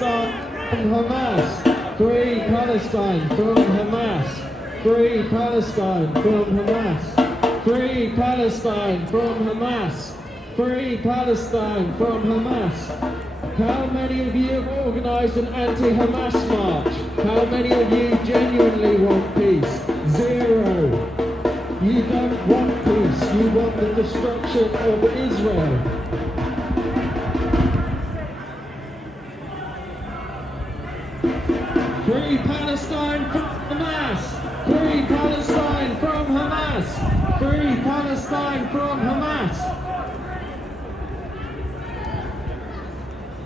Palestine from Hamas. Free Palestine from Hamas. Free Palestine from Hamas. Free Palestine from Hamas. Free Palestine from Hamas. How many of you have organised an anti-Hamas march? How many of you genuinely want peace? 0. You don't want peace, you want the destruction of Israel. Free Palestine from Hamas! Free Palestine from Hamas! Free Palestine from Hamas!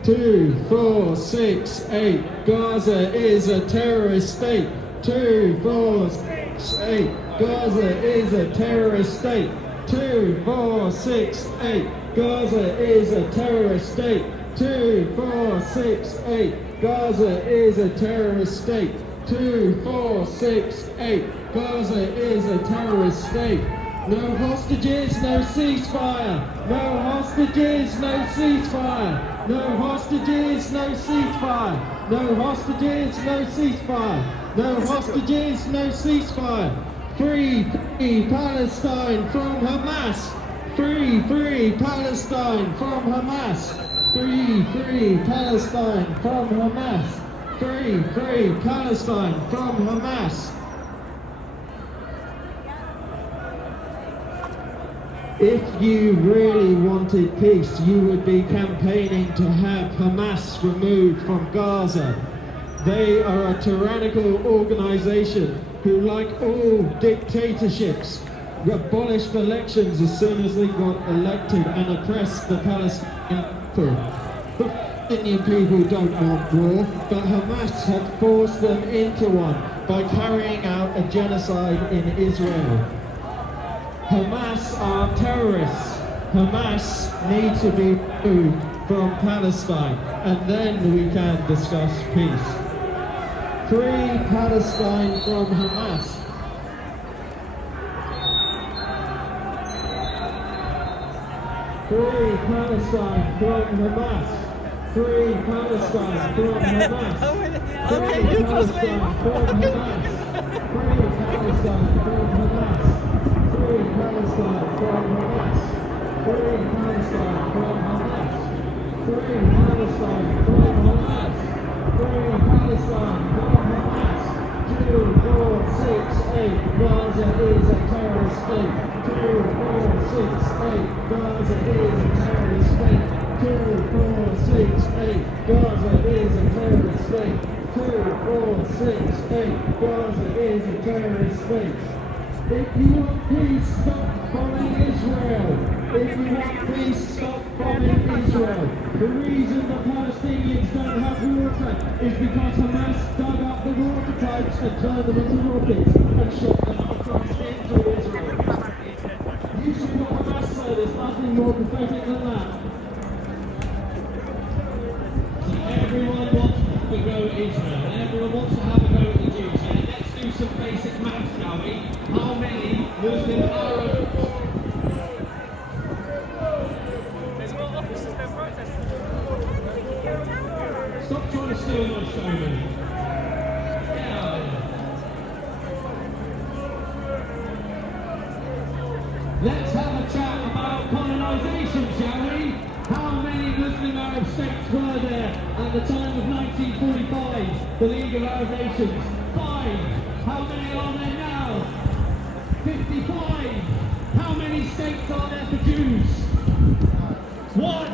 2, 4, 6, 8. Gaza is a terrorist state. 2, 4, 6, 8. Gaza is a terrorist state. 2, 4, 6, 8. Gaza is a terrorist state. 2, 4, 6, 8. Gaza is a terrorist state. 2, 4, 6, 8. Gaza is a terrorist state. No hostages, no ceasefire. No hostages, no ceasefire. No hostages, no ceasefire. No hostages, no ceasefire. No hostages, no ceasefire. Free Palestine from Hamas. Free Palestine from Hamas. Free Palestine from Hamas. Free Palestine from Hamas. If you really wanted peace, you would be campaigning to have Hamas removed from Gaza. They are a tyrannical organisation who, like all dictatorships, abolished elections as soon as they got elected and oppressed the Palestinian people. The Palestinian people don't want war, but Hamas had forced them into one by carrying out a genocide in Israel. Hamas are terrorists. Hamas need to be removed from Palestine, and then we can discuss peace. Free Palestine from Hamas. Free Palestine from Hamas. Free Palestine from Hamas. Free Palestine from Hamas. Free Palestine from Hamas. Free Palestine from Hamas. Free Palestine from Hamas. Free Palestine from Hamas. Free Palestine from Hamas. 2, 4, 6, 8. Gaza is a terrorist state. 2, 4, 6, 8. Gaza is a terrorist state. 2, 4, 6, 8. Gaza is a terrorist state. 2, 4, 6, 8. Gaza is a terrorist state. If you want peace, stop bombing Israel. If you want peace, stop bombing Israel. The reason the Palestinians don't have water is because Hamas dug up the water pipes and turned them into rockets and shot them across into Israel. You see what Hamas said, there's nothing more pathetic than that. So everyone wants to have a go at Israel, and everyone wants to have a go at the Jews. Yeah? Let's do some basic maths, shall we? How many Muslim Arabs? There's a lot of officers there protesting. Stop trying to steal my show, man. Let's have a chat about colonisation, shall we? How many Muslim Arab states were there at the time of 1945, the League of Arab Nations? 5. How many are there now? 55. How many states are there for Jews? 1.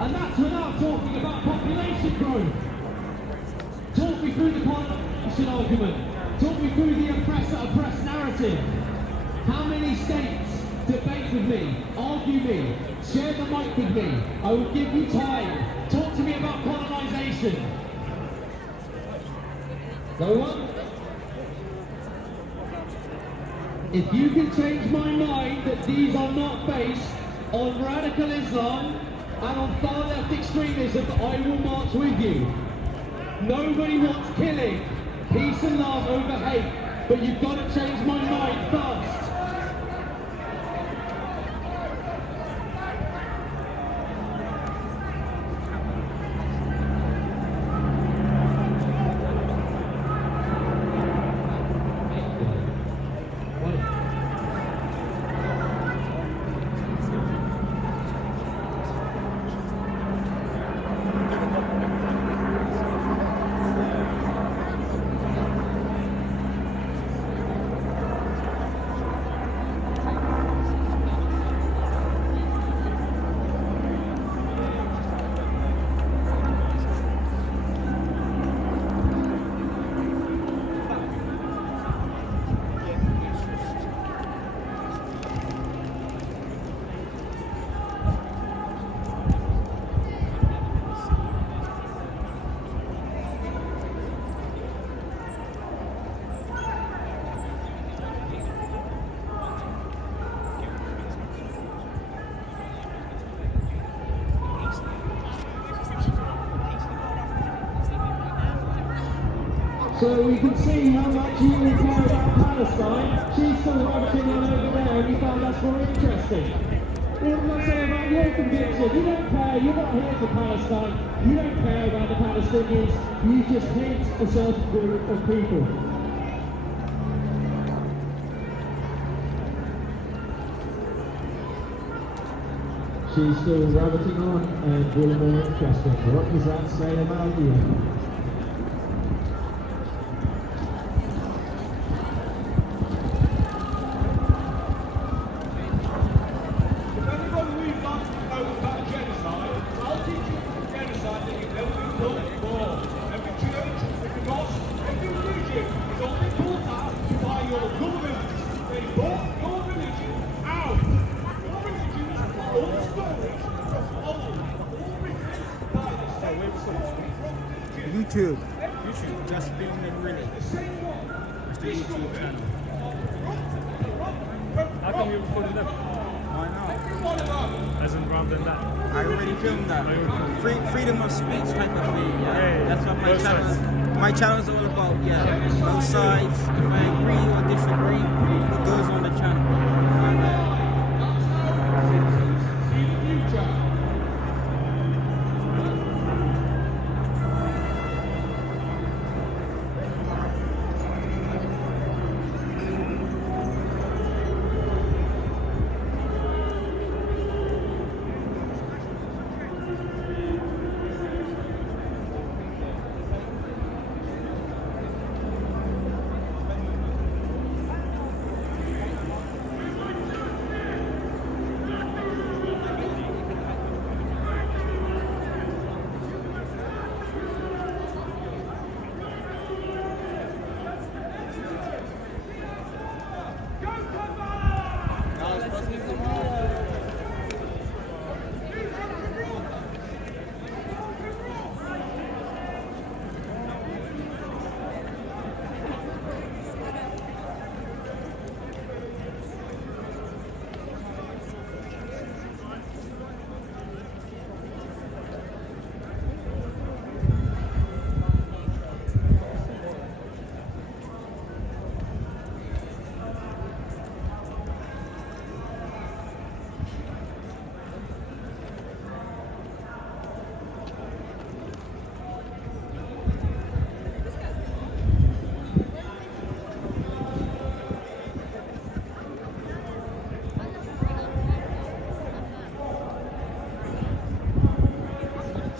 And that's without talking about population growth. Talk me through the population argument. Talk me through the oppressor-oppressed narrative. How many states? Debate with me, argue me, share the mic with me. I will give you time. Talk to me about colonisation. Go on. If you can change my mind that these are not based on radical Islam and on far left extremism, I will march with you. Nobody wants killing, peace and love over hate, but you've got to change my mind first. So we can see how much you care about Palestine. She's still rabbiting on over there, and you found that's more interesting. What am I saying about your conviction? You don't care, you're not here for Palestine. You don't care about the Palestinians. You just hate a certain group of people. She's still rabbiting on and really more interesting. What does that say about you? YouTube, just being the really. It's the YouTube channel. How come you recorded them? Why not? As in rather than that? I already filmed that. Freedom of speech type of thing. Yeah. That's what my channel is all about. Yeah. Both sides. If I agree or disagree, it goes on the channel.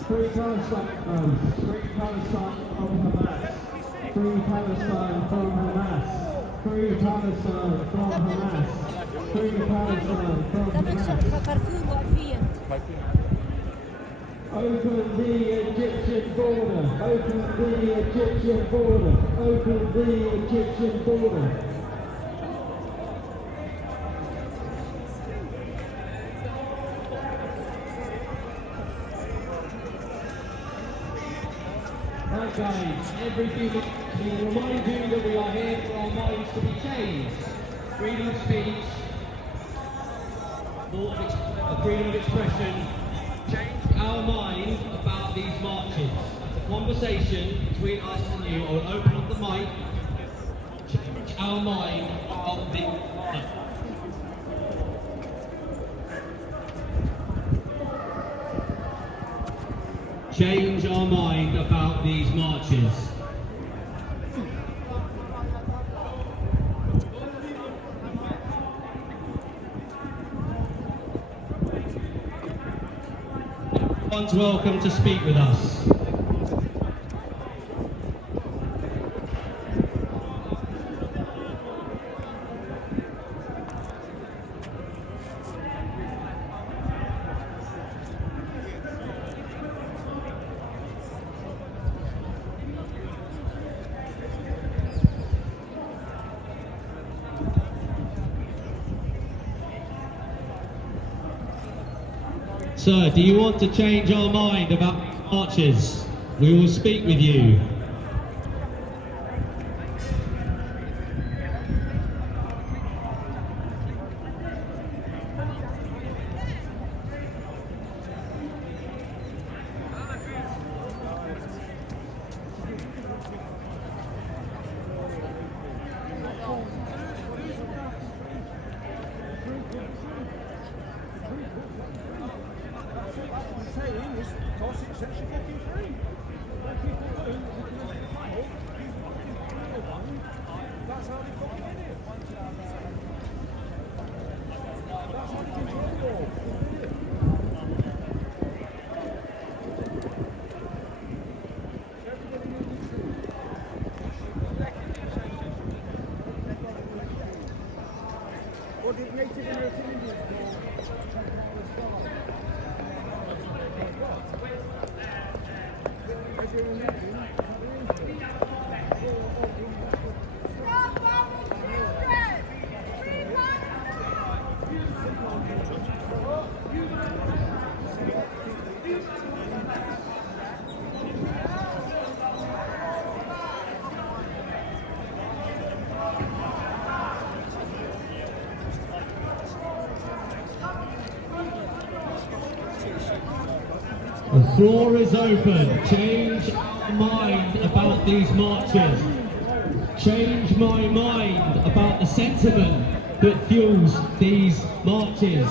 Free Palestine from Hamas. Free Palestine from Hamas. Free Palestine from Hamas. Free Palestine from Hamas. Open the Egyptian border. Open the Egyptian border. Open the Egyptian border. Okay, everything, we remind you that we are here for our minds to be changed. Freedom of speech, freedom of expression, change our mind about these marches. It's a conversation between us and you. I will open up the mic, change our mind about the... Change our mind about these marches. Everyone's welcome to speak with us. Sir, do you want to change our mind about marches? We will speak with you. The floor is open. Change my mind about these marches. Change my mind about the sentiment that fuels these marches.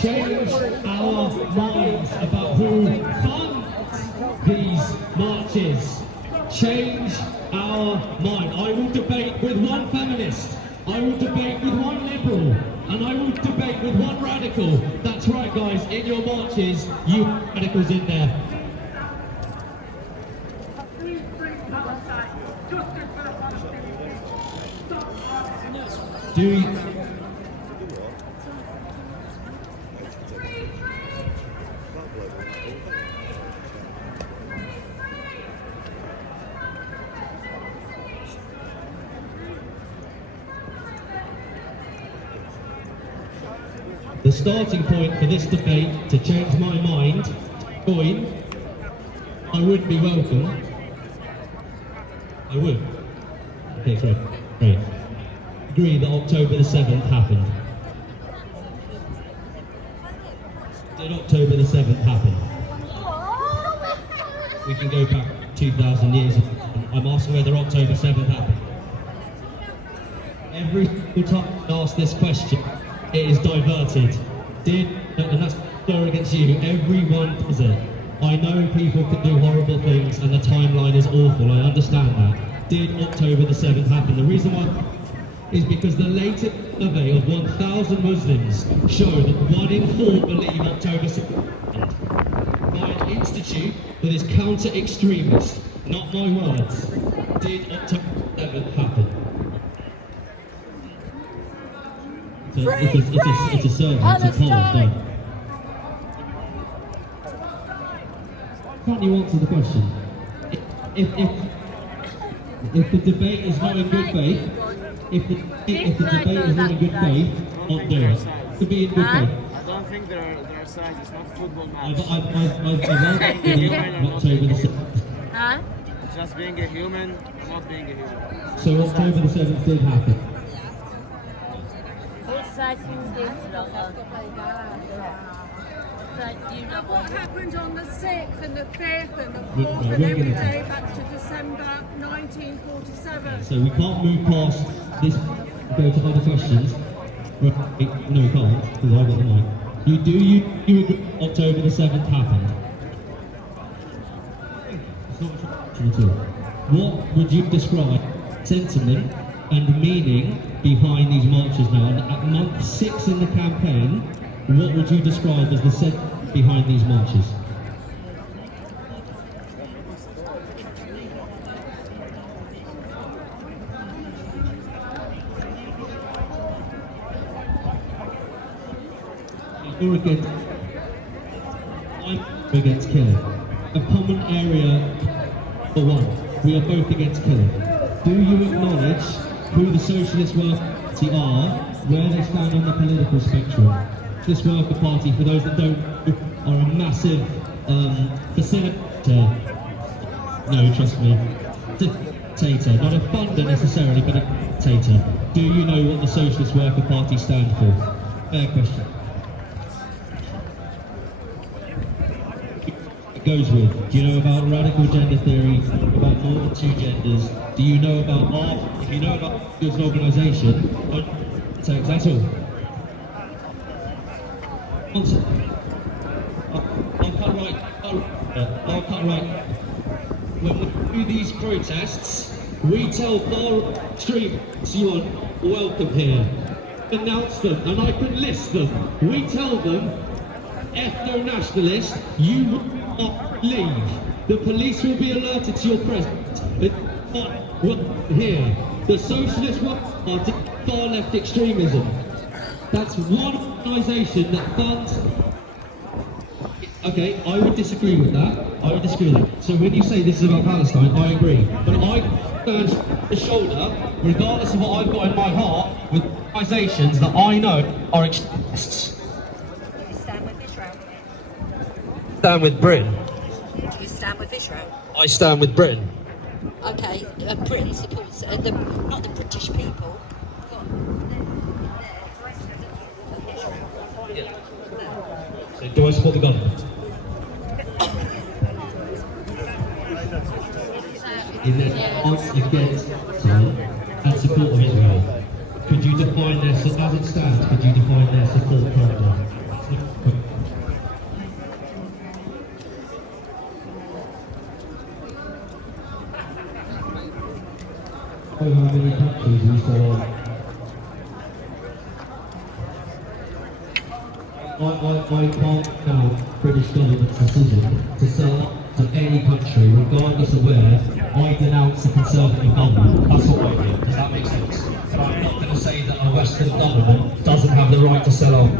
Change our minds about who funds these marches. Change our mind. I will debate with one feminist. I will debate with one liberal. And I will debate with one radical. That's right, guys, in your marches, you radicals in there. Do you... The starting point for this debate, to change my mind, join, I would be welcome. I would. Okay, great. Agree that October the 7th happened. Did October the 7th happen? We can go back 2,000 years. I'm asking whether October 7th happened. Every single time I ask this question, it is diverted. And that's fair against you, everyone does it. I know people can do horrible things and the timeline is awful, I understand that. Did October the 7th happen? The reason why is because the latest survey of 1,000 Muslims show that 1 in 4 believe October 7th happened. By an institute that is counter-extremist, not my words. Did October 7th happen? It's a survey, it's a poll, done. Can't you answer the question? If the debate is not in good faith, if the debate is not in good faith, not do it. To be in good faith. I don't think their size is not football match. I've October the 7th. Huh? Just being a human, not being a human. So October the 7th did happen. What happened on the 6th and the 5th and the 4th and every day back to December 1947? So we can't move past this, go to other questions. Right, no, we can't, because I've got the mic. You agree October the 7th happened? It's not a question at all. What would you describe sentiment and meaning behind these marches now? And at month 6 in the campaign, what would you describe as the sentiment behind these marches? You're against, I'm against killing. A common area for one. We are both against killing. Do you acknowledge who the Socialist Worker Party are, where they stand on the political spectrum? This Worker Party, for those that don't know, are a massive facilitator. No, trust me. Dictator, not a funder necessarily, but a dictator. Do you know what the Socialist Worker Party stand for? Fair question. Goes with. Do you know about radical gender theory, about more than 2 genders? Do you know about art? If you know about it as an organisation, that's all. I'll cut right. Okay, right. When we do these protests, we tell far extremists you are welcome here. Announce them, and I can list them. We tell them, ethno-nationalists, you will not leave. The police will be alerted to your presence. It's not welcome here. The Socialist Party, far left extremism. That's one organisation that funds. Okay, I would disagree with that. I would disagree with that. So when you say this is about Palestine, I agree. But I stand the shoulder, regardless of what I've got in my heart, with organisations that I know are extremists. Do you stand with Israel? Stand with Britain. Do you stand with Israel? I stand with Britain. Okay, Britain supports not the British people. So do I support the government? In their stance against and support of Israel. Could you define their, as it stands, could you define their support currently? How many countries we saw? I can't tell British government's decision to sell to any country, regardless of where. I denounce the Conservative government. That's what I do. Does that make sense? But I'm not going to say that a Western government doesn't have the right to sell off.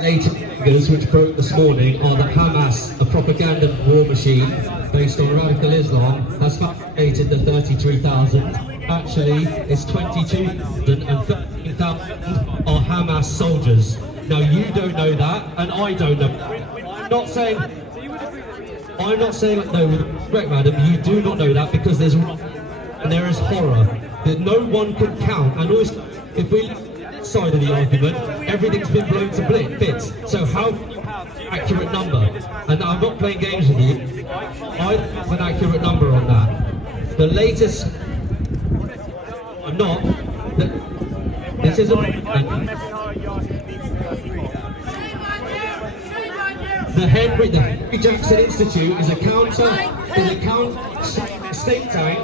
Latest figures which broke this morning are that Hamas, a propaganda war machine based on radical Islam, has fabricated the 33,000. Actually, it's 22,000 and 13,000 are Hamas soldiers. Now you don't know that, and I don't know. I'm not saying no, with respect, madam, you do not know that because there is horror that no one can count. And also, if we side of the argument, everything's been blown to bits. So how can you have an accurate number? And I'm not playing games with you. I have an accurate number on that. The latest, I'm not. This isn't. The Henry Jackson Institute is a think tank.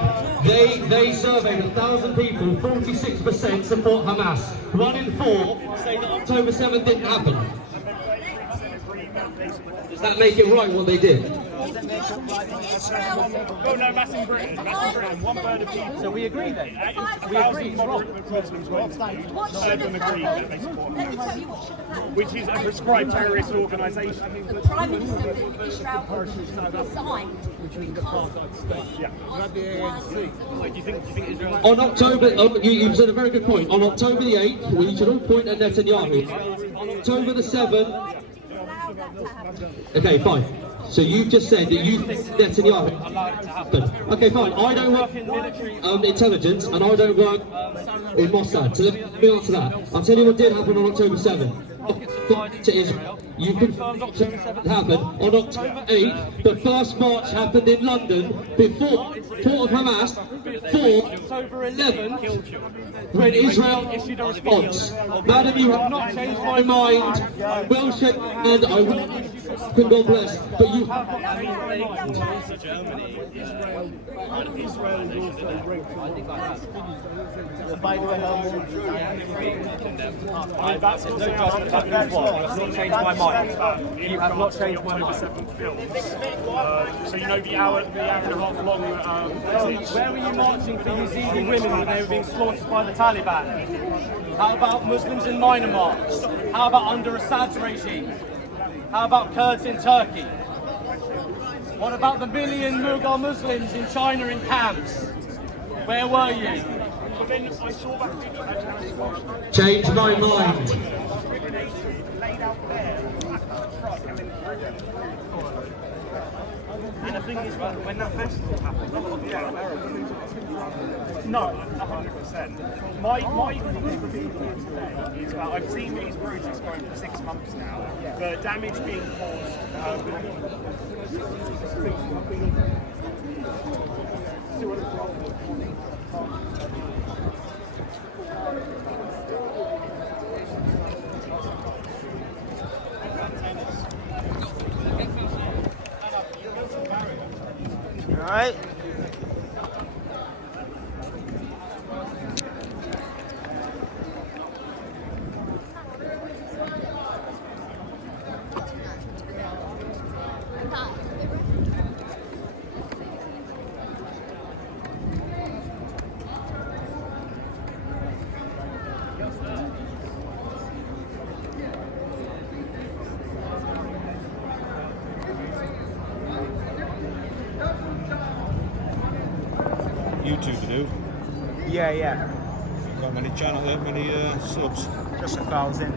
They surveyed 1,000 people, 46% support Hamas. 1 in 4 say that October 7th didn't happen. Does that make it right what they did? Oh no, that's in Britain. That's in Britain. 1/3 of people. So we agree then. We agree. Moderate Muslims will them agree that they support Let me tell you what should have happened. which is a prescribed terrorist organisation. The Prime Minister of Israel resigned because Like, do you think Israel? On October, you've said a very good point. On October the 8th, we should all point at Netanyahu. On October the 7th. allowed that to happen. Okay, fine. So you've just said that you think Netanyahu allowed it to happen. Okay, fine. I don't work in military intelligence, and I don't work in Mossad. So let me answer that. I'll tell you what did happen on October 7th. To Israel. You confirmed October 7th happened. On October 8th, the first march happened in London before of Hamas, before October 11th, when Israel issued a response. Madam, you have not changed my mind. I will shake your hand. I will. God bless. But you have not changed my mind. Israel is also breaking. By the way, That's also I've not changed my mind. You have not changed my mind. So you know the hour and a half long message. Where were you marching for Yazidi women when they were being slaughtered by the Taliban? How about Muslims in Myanmar? How about under Assad's regime? How about Kurds in Turkey? What about the million Mughal Muslims in China in camps? Where were you? But then I saw that picture. Change my mind. Laid out there. And the thing is, when that festival happened, No, 100%. My conclusion today is that I've seen these protests going for 6 months now. The damage being caused. right. YouTube do. Yeah, yeah. Got many channel, many subs. Just 1,000.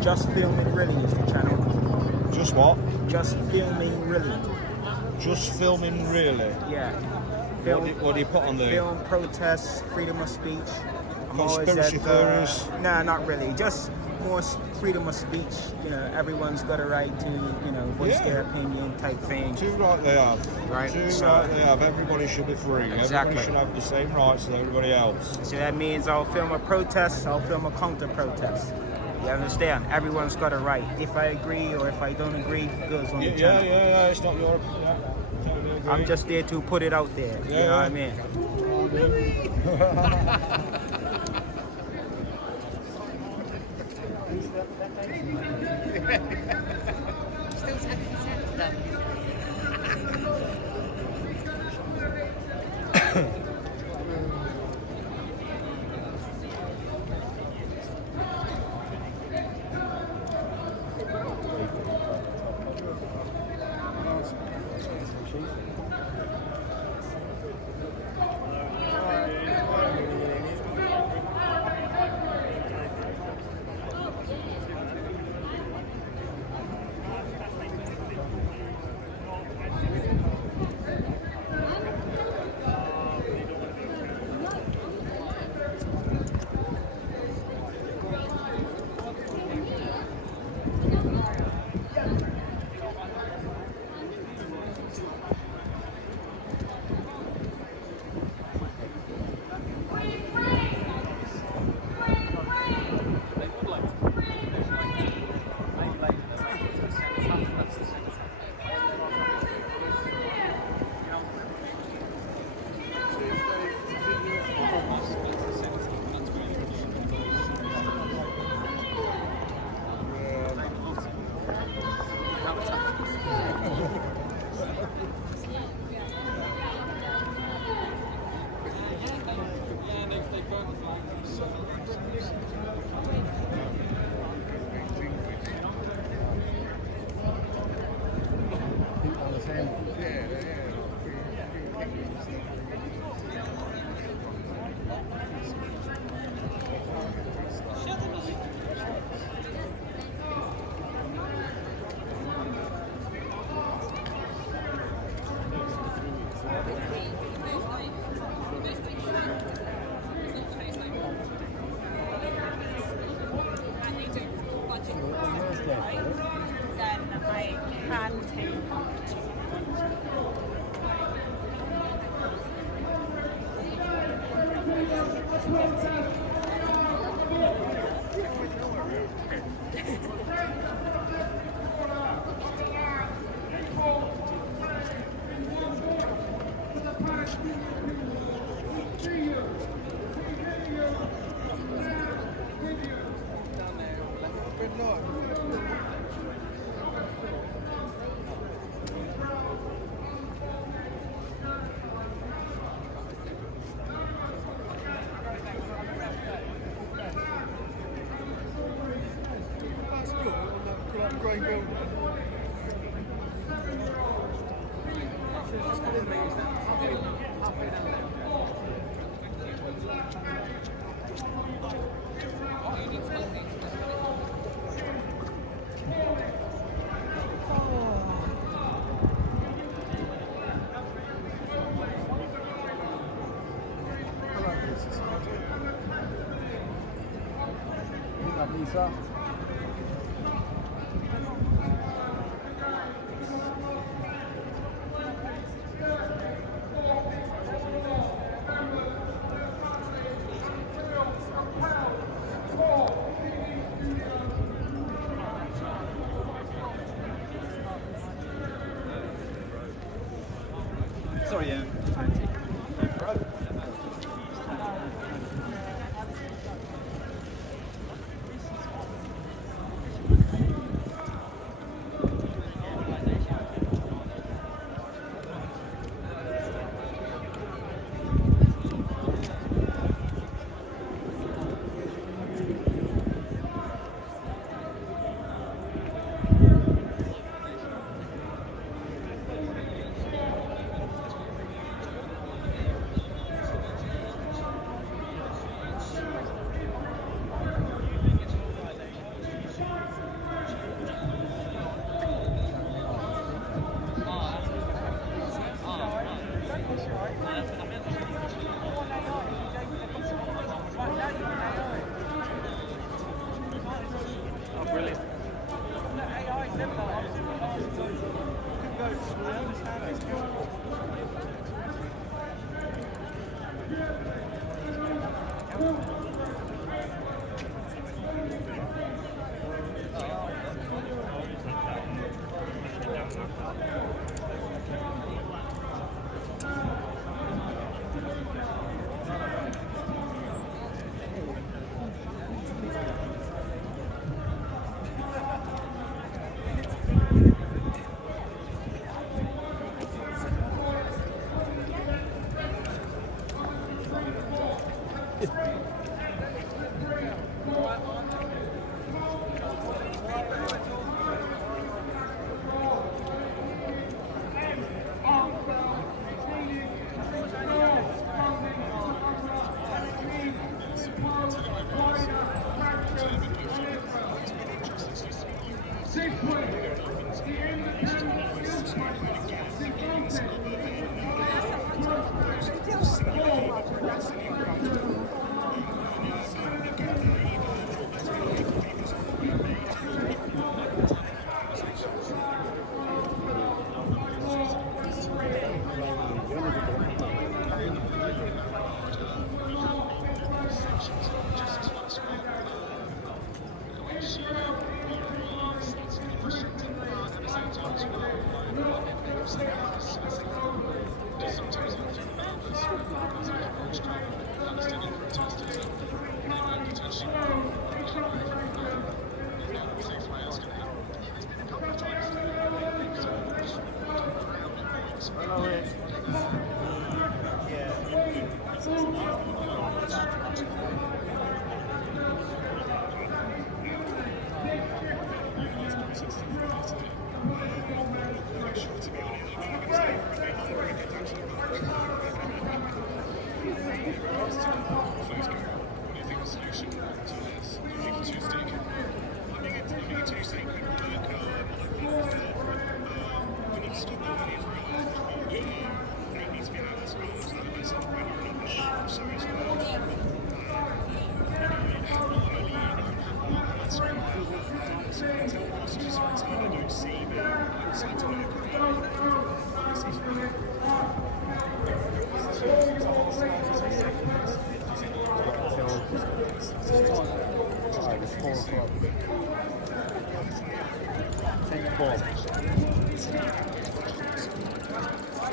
Just filming really is the channel. Just what? Just filming really. Just filming really. Yeah. What do you put on there? Film protests, freedom of speech. I'm always Conspiracy at, theories? Nah, not really. Just more freedom of speech. You know, everyone's got a right to, you know, voice their opinion type thing. Too right they have. Right. Too So- right they have. Everybody should be free. Exactly. Everybody should have the same rights as everybody else. So that means I'll film a protest, I'll film a counter protest. You understand? Everyone's got a right. If I agree or if I don't agree, it goes on the channel. Yeah. It's not your. Yeah, totally agree. I'm just there to put it out there. You know what I mean? Sorry, yeah.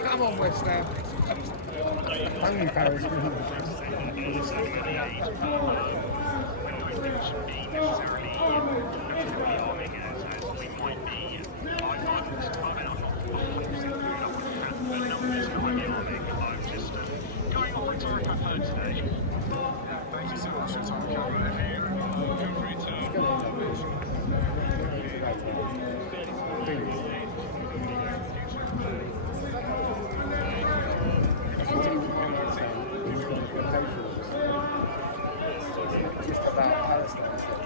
Come on, West Ham. Only Paris. Just about Palestine.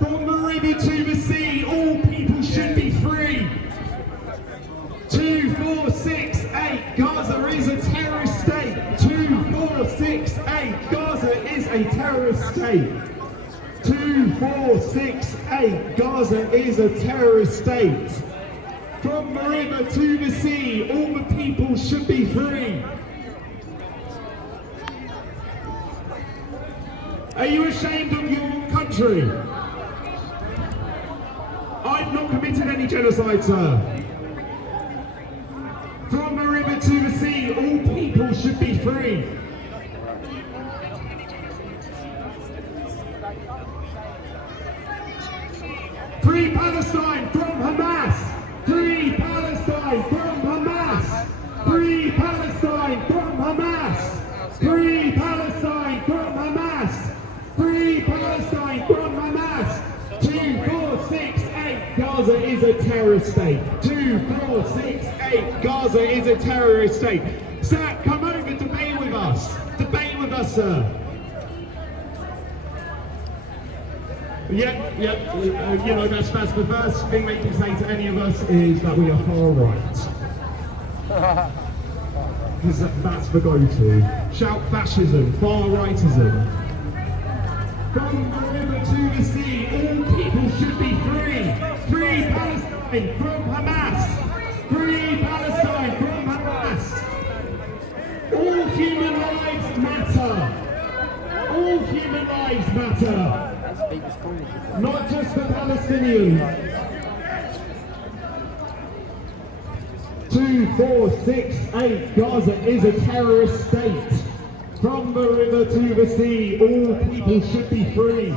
From the river to the sea, all people should be free. 2468, Gaza is a terrorist state. 2468, Gaza is a terrorist state. 2468, Gaza is a terrorist state. From the river to the sea, all the people should be free. Are you ashamed of your country? I've not committed any genocide, sir. From the river to the sea, all people should be free. Free Palestine from Hamas! Free Palestine from Hamas! Free Palestine from Hamas! Free Palestine from Hamas! Free Palestine from Hamas! 2468, Gaza is a terrorist state. 2468, Gaza is a terrorist state. Sir, come over, debate with us. Debate with us, sir. Yep, you know, that's the first thing they can say to any of us is that we are far right. Because that's the go-to. Shout fascism, far rightism. From the river to the sea, all people should be free. Free Palestine from Hamas. Free Palestine from Hamas. All human lives matter. All human lives matter. Not just the Palestinians. 2468, Gaza is a terrorist state. From the river to the sea, all people should be free.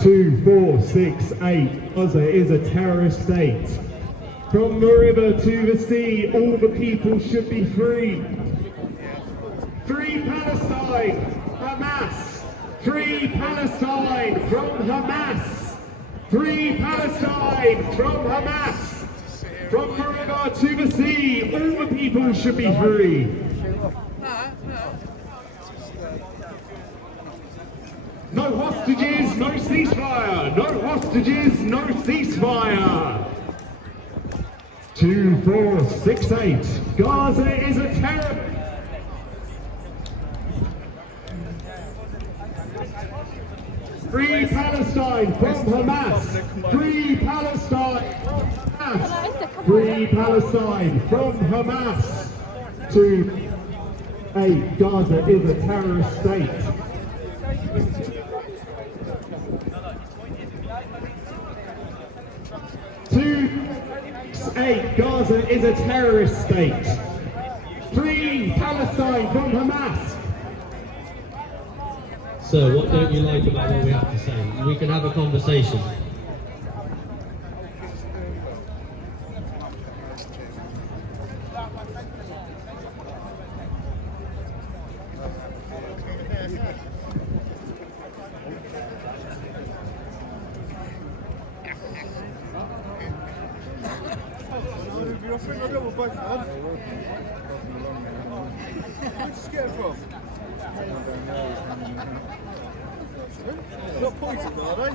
Two, 4, 6, 8. Gaza is a terrorist state. From the river to the sea, all the people should be free. Free Palestine, Hamas. Free Palestine from Hamas. Free Palestine from Hamas. From the river to the sea, all the people should be free. No hostages, no ceasefire. No hostages, no ceasefire. 2468. Gaza is a terror. Free Palestine from Hamas. Free Palestine from Hamas. Free Palestine from Hamas. 28. Gaza is a terrorist state. 28. Gaza is a terrorist state. Free Palestine from Hamas. So, what don't you like about what we have to say? We can have a conversation. Where'd you get it from? Not poison, are they?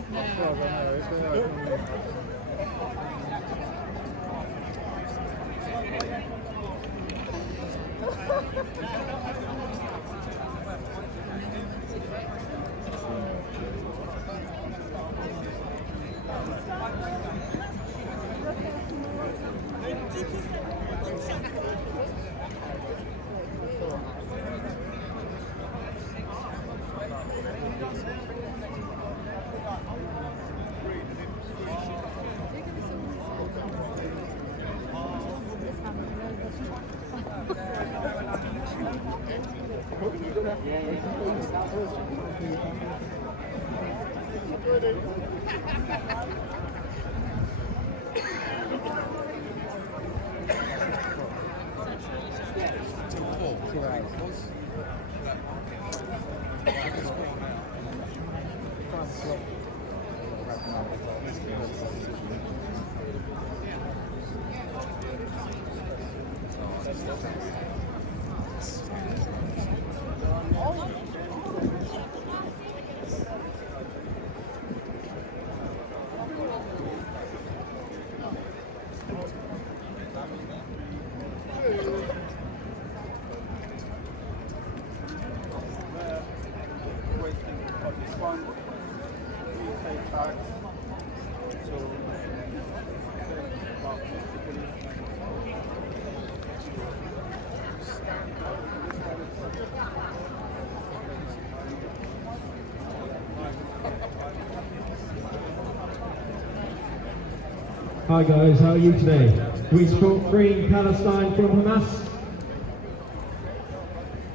Hi guys, how are you today? Do we support freeing Palestine from Hamas?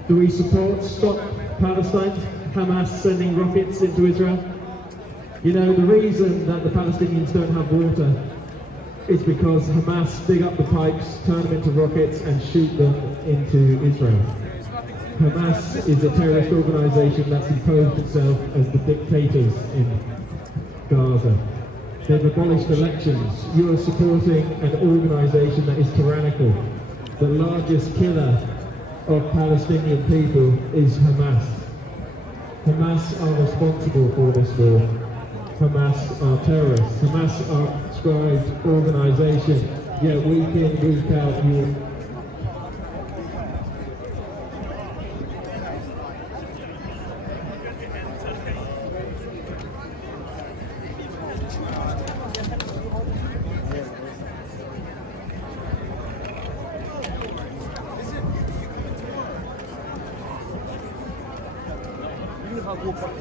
Do we support stop Palestine, Hamas sending rockets into Israel? You know, the reason that the Palestinians don't have water is because Hamas dig up the pipes, turn them into rockets and shoot them into Israel. Hamas is a terrorist organisation that's imposed itself as the dictators in Gaza. They've abolished elections. You are supporting an organisation that is tyrannical. The largest killer of Palestinian people is Hamas. Hamas are responsible for this war. Hamas are terrorists. Hamas are a proscribed organisation. Yet week in, week out, you I'll walk up